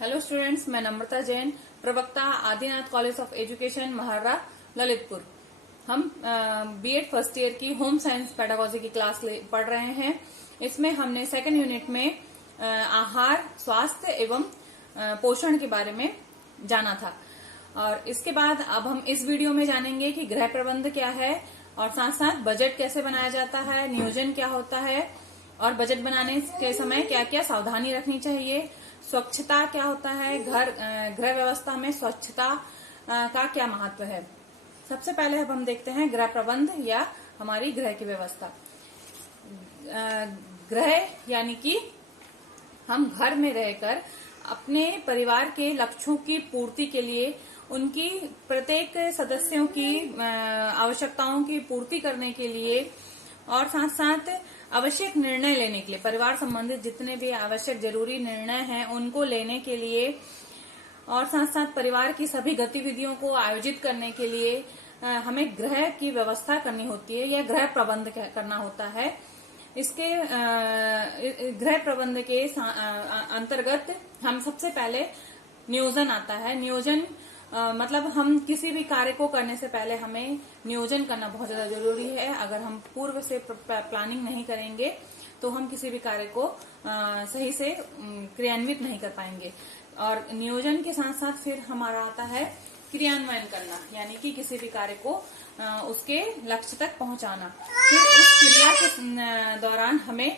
Hello students, मैं नम्रता जैन, प्रवक्ता Adinath college of education महारा ललितपुर। हम बीएड फर्स्ट ईयर की होम साइंस पेडागोजी की क्लास पढ़ रहे हैं। इसमें हमने सेकेंड यूनिट में आहार, स्वास्थ्य एवं पोषण के बारे में जाना था। और इसके बाद अब हम इस वीडियो में जानेंगे कि गृह प्रबंध क्या है और साथ साथ बजट कैसे बनाया जाता है, नियोजन क्या होता है और बजट बनाने के समय क्या क्या सावधानी रखनी चाहिए, स्वच्छता क्या होता है, गृह व्यवस्था में स्वच्छता का क्या महत्व है। सबसे पहले अब हम देखते हैं गृह प्रबंध या हमारी गृह की व्यवस्था। गृह यानी कि हम घर में रहकर अपने परिवार के लक्ष्यों की पूर्ति के लिए उनकी प्रत्येक सदस्यों की आवश्यकताओं की पूर्ति करने के लिए और साथ साथ आवश्यक निर्णय लेने के लिए, परिवार संबंधित जितने भी आवश्यक जरूरी निर्णय हैं उनको लेने के लिए और साथ साथ परिवार की सभी गतिविधियों को आयोजित करने के लिए हमें गृह की व्यवस्था करनी होती है या गृह प्रबंध करना होता है। इसके गृह प्रबंध के अंतर्गत हम सबसे पहले नियोजन आता है। नियोजन मतलब हम किसी भी कार्य को करने से पहले हमें नियोजन करना बहुत ज्यादा जरूरी है। अगर हम पूर्व से प्लानिंग नहीं करेंगे तो हम किसी भी कार्य को सही से क्रियान्वित नहीं कर पाएंगे। और नियोजन के साथ साथ फिर हमारा आता है क्रियान्वयन करना, यानी कि किसी भी कार्य को उसके लक्ष्य तक पहुंचाना। फिर उस क्रिया के दौरान हमें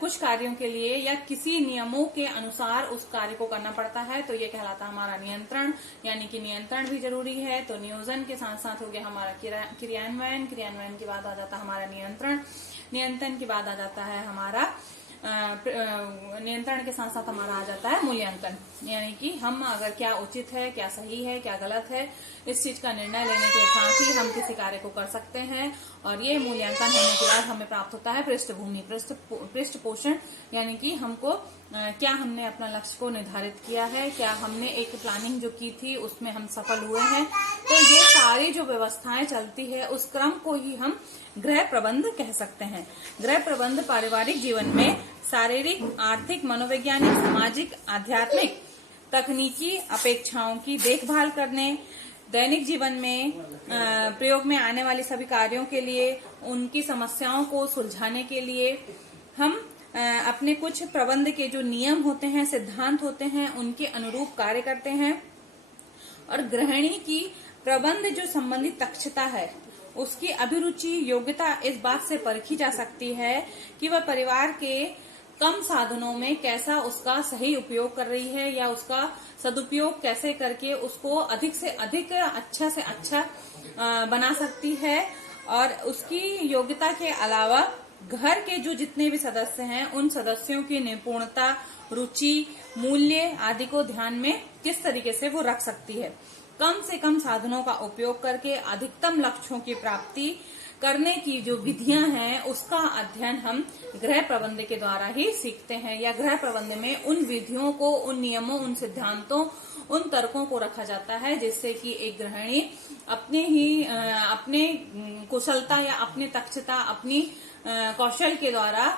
कुछ कार्यों के लिए या किसी नियमों के अनुसार उस कार्य को करना पड़ता है, तो ये कहलाता है हमारा नियंत्रण, यानी कि नियंत्रण भी जरूरी है। तो नियोजन के साथ साथ हो गया हमारा क्रियान्वयन, क्रियान्वयन के बाद आ जाता है हमारा नियंत्रण, नियंत्रण के बाद आ जाता है हमारा नियंत्रण के साथ साथ हमारा आ जाता है मूल्यांकन, यानी कि हम अगर क्या उचित है, क्या सही है, क्या गलत है, इस चीज का निर्णय लेने के साथ ही हम किसी कार्य को कर सकते हैं। और ये मूल्यांकन होने के बाद हमें प्राप्त होता है पृष्ठभूमि, पृष्ठपोषण, यानी कि हमको क्या हमने अपना लक्ष्य को निर्धारित किया है, क्या हमने एक प्लानिंग जो की थी उसमें हम सफल हुए हैं। तो ये सारी जो व्यवस्थाएं चलती है उस क्रम को ही हम गृह प्रबंध कह सकते हैं। गृह प्रबंध पारिवारिक जीवन में शारीरिक, आर्थिक, मनोवैज्ञानिक, सामाजिक, आध्यात्मिक, तकनीकी अपेक्षाओं की देखभाल करने, दैनिक जीवन में प्रयोग में आने वाली सभी कार्यों के लिए, उनकी समस्याओं को सुलझाने के लिए हम अपने कुछ प्रबंध के जो नियम होते हैं, सिद्धांत होते हैं, उनके अनुरूप कार्य करते हैं। और गृहिणी की प्रबंध जो संबंधित दक्षता है, उसकी अभिरुचि, योग्यता इस बात से परखी जा सकती है कि वह परिवार के कम साधनों में कैसा उसका सही उपयोग कर रही है या उसका सदुपयोग कैसे करके उसको अधिक से अधिक, अच्छा से अच्छा बना सकती है। और उसकी योग्यता के अलावा घर के जो जितने भी सदस्य हैं उन सदस्यों की निपुणता, रुचि, मूल्य आदि को ध्यान में किस तरीके से वो रख सकती है। कम से कम साधनों का उपयोग करके अधिकतम लक्ष्यों की प्राप्ति करने की जो विधियां हैं उसका अध्ययन हम गृह प्रबंध के द्वारा ही सीखते हैं। या गृह प्रबंध में उन विधियों को, उन नियमों, उन सिद्धांतों, उन तर्कों को रखा जाता है जिससे कि एक गृहिणी अपने कुशलता या अपनी दक्षता, अपनी कौशल के द्वारा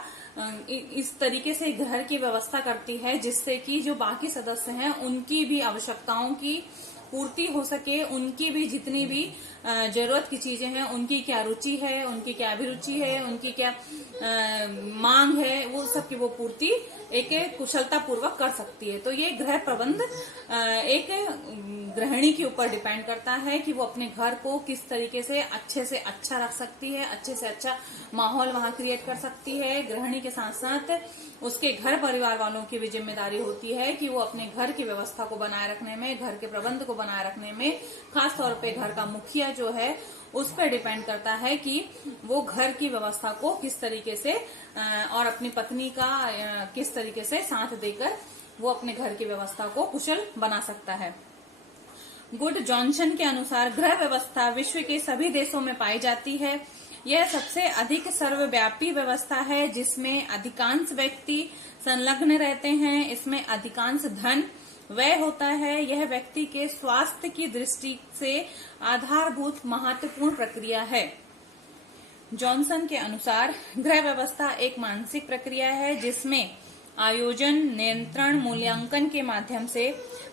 इस तरीके से घर की व्यवस्था करती है जिससे कि जो बाकी सदस्य हैं उनकी भी आवश्यकताओं की पूर्ति हो सके, उनकी भी जितनी भी जरूरत की चीजें हैं, उनकी क्या रुचि है, उनकी क्या अभिरुचि है, उनकी क्या मांग है, वो सब की वो पूर्ति एक कुशलता पूर्वक कर सकती है। तो ये गृह प्रबंध एक गृहिणी के ऊपर डिपेंड करता है कि वो अपने घर को किस तरीके से अच्छा रख सकती है, अच्छे से अच्छा माहौल वहां क्रिएट कर सकती है। गृहिणी के साथ साथ उसके घर परिवार वालों की भी जिम्मेदारी होती है कि वो अपने घर की व्यवस्था को बनाए रखने में, घर के प्रबंध को बनाए रखने में, खास तौर पे घर का मुखिया जो है उस पर डिपेंड करता है कि वो घर की व्यवस्था को किस तरीके से और अपनी पत्नी का किस तरीके से साथ देकर वो अपने घर की व्यवस्था को कुशल बना सकता है। गुड जॉनसन के अनुसार गृह व्यवस्था विश्व के सभी देशों में पाई जाती है। यह सबसे अधिक सर्वव्यापी व्यवस्था है जिसमें अधिकांश व्यक्ति संलग्न रहते हैं। इसमें अधिकांश धन व्यय होता है। यह व्यक्ति के स्वास्थ्य की दृष्टि से आधारभूत महत्वपूर्ण प्रक्रिया है। जॉनसन के अनुसार गृह व्यवस्था एक मानसिक प्रक्रिया है जिसमें आयोजन, नियंत्रण, मूल्यांकन के माध्यम से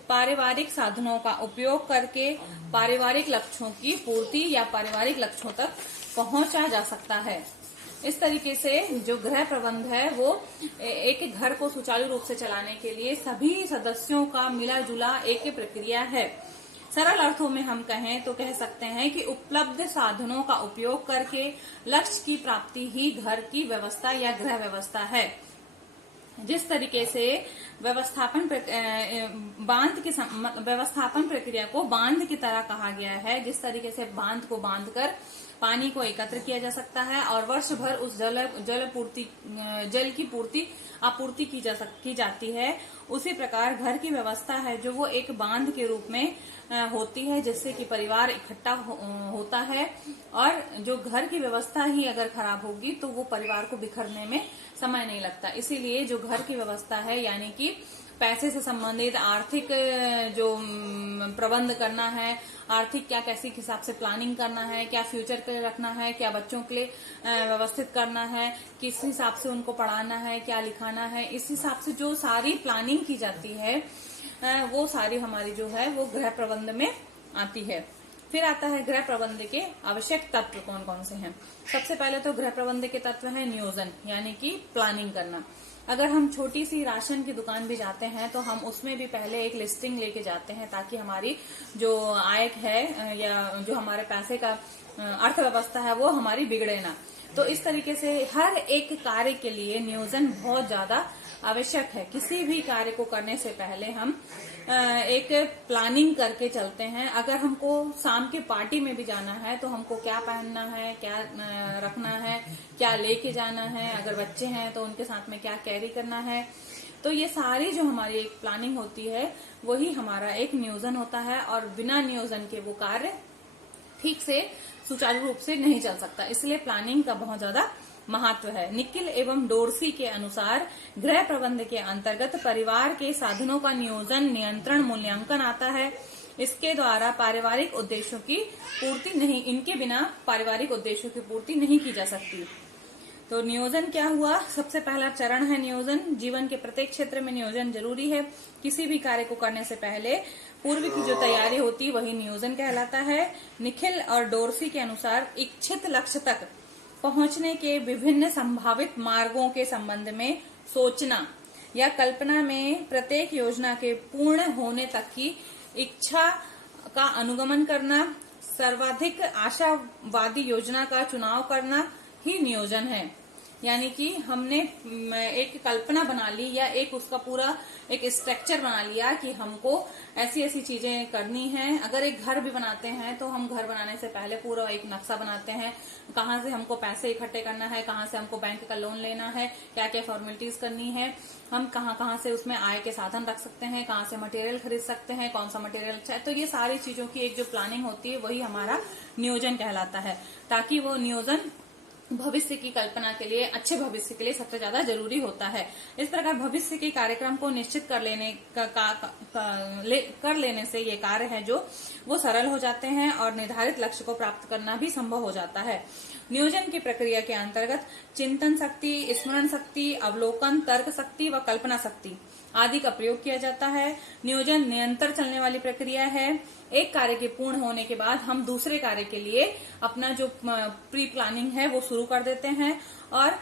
पारिवारिक साधनों का उपयोग करके पारिवारिक लक्ष्यों की पूर्ति या पारिवारिक लक्ष्यों तक पहुंचा जा सकता है। इस तरीके से जो गृह प्रबंध है वो एक घर को सुचारू रूप से चलाने के लिए सभी सदस्यों का मिला जुला एक प्रक्रिया है। सरल अर्थों में हम कहें तो कह सकते हैं कि उपलब्ध साधनों का उपयोग करके लक्ष्य की प्राप्ति ही घर की व्यवस्था या गृह व्यवस्था है। जिस तरीके से व्यवस्थापन प्रक्रिया को बांध की तरह कहा गया है, जिस तरीके से बांध को बांधकर पानी को एकत्र किया जा सकता है और वर्ष भर उस जल की आपूर्ति की जाती है, उसी प्रकार घर की व्यवस्था है जो वो एक बांध के रूप में होती है, जिससे कि परिवार इकट्ठा होता है। और जो घर की व्यवस्था ही अगर खराब होगी तो वो परिवार को बिखरने में समय नहीं लगता। इसीलिए जो घर की व्यवस्था है, यानी कि पैसे से संबंधित आर्थिक जो प्रबंध करना है, आर्थिक क्या कैसी हिसाब से प्लानिंग करना है, क्या फ्यूचर के लिए रखना है, क्या बच्चों के लिए व्यवस्थित करना है, किस हिसाब से उनको पढ़ाना है, क्या लिखाना है, इस हिसाब से जो सारी प्लानिंग की जाती है वो सारी हमारी जो है वो गृह प्रबंध में आती है। फिर आता है गृह प्रबंध के आवश्यक तत्व कौन कौन से हैं। सबसे पहले तो गृह प्रबंध के तत्व है नियोजन, यानी कि प्लानिंग करना। अगर हम छोटी सी राशन की दुकान भी जाते हैं तो हम उसमें भी पहले एक लिस्टिंग लेके जाते हैं, ताकि हमारी जो आय है या जो हमारे पैसे का अर्थव्यवस्था है वो हमारी बिगड़े ना। तो इस तरीके से हर एक कार्य के लिए नियोजन बहुत ज्यादा आवश्यक है। किसी भी कार्य को करने से पहले हम एक प्लानिंग करके चलते हैं। अगर हमको शाम की पार्टी में भी जाना है तो हमको क्या पहनना है, क्या रखना है, क्या लेके जाना है, अगर बच्चे हैं तो उनके साथ में क्या कैरी करना है, तो ये सारी जो हमारी एक प्लानिंग होती है वही हमारा एक नियोजन होता है। और बिना नियोजन के वो कार्य ठीक से सुचारू रूप से नहीं चल सकता, इसलिए प्लानिंग का बहुत ज्यादा महत्व है। निकिल एवं डोरसी के अनुसार गृह प्रबंध के अंतर्गत परिवार के साधनों का नियोजन, नियंत्रण, मूल्यांकन आता है। इसके द्वारा पारिवारिक उद्देश्यों की पूर्ति नहीं, इनके बिना पारिवारिक उद्देश्यों की पूर्ति नहीं की जा सकती। तो नियोजन क्या हुआ? सबसे पहला चरण है नियोजन। जीवन के प्रत्येक क्षेत्र में नियोजन जरूरी है। किसी भी कार्य को करने से पहले पूर्व की जो तैयारी होती है वही नियोजन कहलाता है। निखिल और डोरसी के अनुसार इच्छित लक्ष्य तक पहुंचने के विभिन्न संभावित मार्गों के संबंध में सोचना या कल्पना में प्रत्येक योजना के पूर्ण होने तक की इच्छा का अनुगमन करना, सर्वाधिक आशावादी योजना का चुनाव करना ही नियोजन है। यानी कि हमने एक कल्पना बना ली या एक उसका पूरा एक स्ट्रक्चर बना लिया कि हमको ऐसी ऐसी चीजें करनी है। अगर एक घर भी बनाते हैं तो हम घर बनाने से पहले पूरा एक नक्शा बनाते हैं, कहाँ से हमको पैसे इकट्ठे करना है, कहाँ से हमको बैंक का लोन लेना है, क्या क्या फॉर्मेलिटीज करनी है, हम कहाँ से उसमें आय के साधन रख सकते हैं, कहाँ से मटेरियल खरीद सकते हैं, कौन सा मटेरियल अच्छा है। तो ये सारी चीजों की एक जो प्लानिंग होती है वही हमारा नियोजन कहलाता है, ताकि वो नियोजन भविष्य की कल्पना के लिए, अच्छे भविष्य के लिए सबसे ज्यादा जरूरी होता है। इस प्रकार भविष्य के कार्यक्रम को निश्चित कर लेने से ये कार्य है जो वो सरल हो जाते हैं और निर्धारित लक्ष्य को प्राप्त करना भी संभव हो जाता है। नियोजन की प्रक्रिया के अंतर्गत चिंतन शक्ति, स्मरण शक्ति, अवलोकन, तर्क शक्ति व कल्पना शक्ति आदि का प्रयोग किया जाता है। नियोजन निरंतर चलने वाली प्रक्रिया है। एक कार्य के पूर्ण होने के बाद हम दूसरे कार्य के लिए अपना जो प्री प्लानिंग है वो शुरू कर देते हैं। और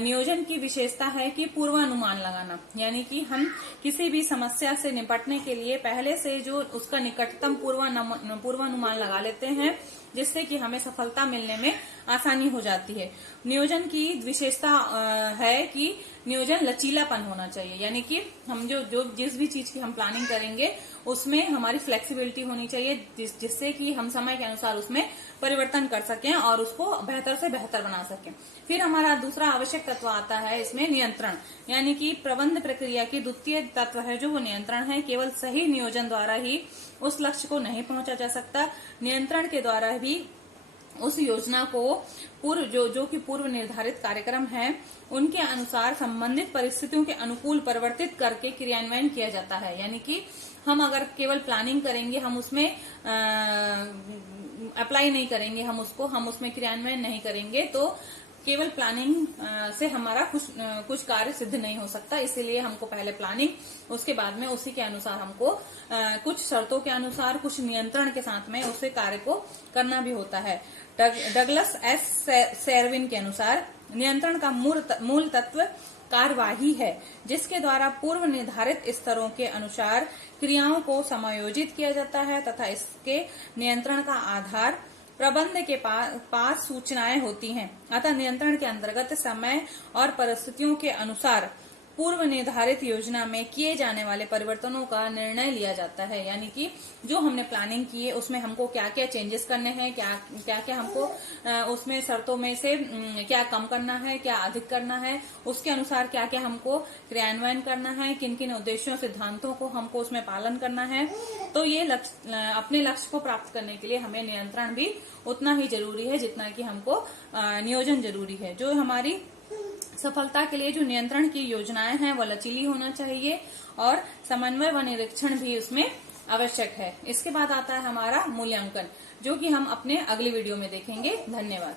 नियोजन की विशेषता है कि पूर्वानुमान लगाना, यानी कि हम किसी भी समस्या से निपटने के लिए पहले से जो उसका निकटतम पूर्वानुमान लगा लेते हैं, जिससे कि हमें सफलता मिलने में आसानी हो जाती है। नियोजन की विशेषता है कि नियोजन लचीलापन होना चाहिए, यानी कि हम जो जिस भी चीज की हम प्लानिंग करेंगे उसमें हमारी फ्लेक्सिबिलिटी होनी चाहिए, जिससे कि हम समय के अनुसार उसमें परिवर्तन कर सकें और उसको बेहतर से बेहतर बना सकें। फिर हमारा दूसरा आवश्यक तत्व आता है इसमें नियंत्रण, यानी कि प्रबंध प्रक्रिया की द्वितीय तत्व है जो वो नियंत्रण है। केवल सही नियोजन द्वारा ही उस लक्ष्य को नहीं पहुंचा जा सकता, नियंत्रण के द्वारा भी उस योजना को जो कि पूर्व निर्धारित कार्यक्रम है उनके अनुसार संबंधित परिस्थितियों के अनुकूल परिवर्तित करके क्रियान्वयन किया जाता है। यानी कि हम अगर केवल प्लानिंग करेंगे, हम उसमें अप्लाई नहीं करेंगे, हम उसमें क्रियान्वयन नहीं करेंगे, तो केवल प्लानिंग से हमारा कुछ कार्य सिद्ध नहीं हो सकता। इसीलिए हमको पहले प्लानिंग, उसके बाद में उसी के अनुसार हमको कुछ शर्तों के अनुसार, कुछ नियंत्रण के साथ में उसे कार्य को करना भी होता है। डगलस एस सेरविन के अनुसार नियंत्रण का मूल तत्व कार्यवाही है, जिसके द्वारा पूर्व निर्धारित स्तरों के अनुसार क्रियाओं को समायोजित किया जाता है तथा इसके नियंत्रण का आधार प्रबंध के पास सूचनाएं होती हैं। अतः नियंत्रण के अंतर्गत समय और परिस्थितियों के अनुसार पूर्व निर्धारित योजना में किए जाने वाले परिवर्तनों का निर्णय लिया जाता है। यानी कि जो हमने प्लानिंग की है उसमें हमको क्या क्या चेंजेस करने हैं, क्या क्या हमको उसमें शर्तों में से क्या कम करना है, क्या अधिक करना है, उसके अनुसार क्या क्या हमको क्रियान्वयन करना है, किन किन उद्देश्यों सिद्धांतों को हमको उसमें पालन करना है। तो ये अपने लक्ष्य को प्राप्त करने के लिए हमें नियंत्रण भी उतना ही जरूरी है जितना कि हमको नियोजन जरूरी है। जो हमारी सफलता के लिए जो नियंत्रण की योजनाएं हैं वो लचीली होना चाहिए और समन्वय व निरीक्षण भी उसमें आवश्यक है। इसके बाद आता है हमारा मूल्यांकन, जो कि हम अपने अगले वीडियो में देखेंगे। धन्यवाद।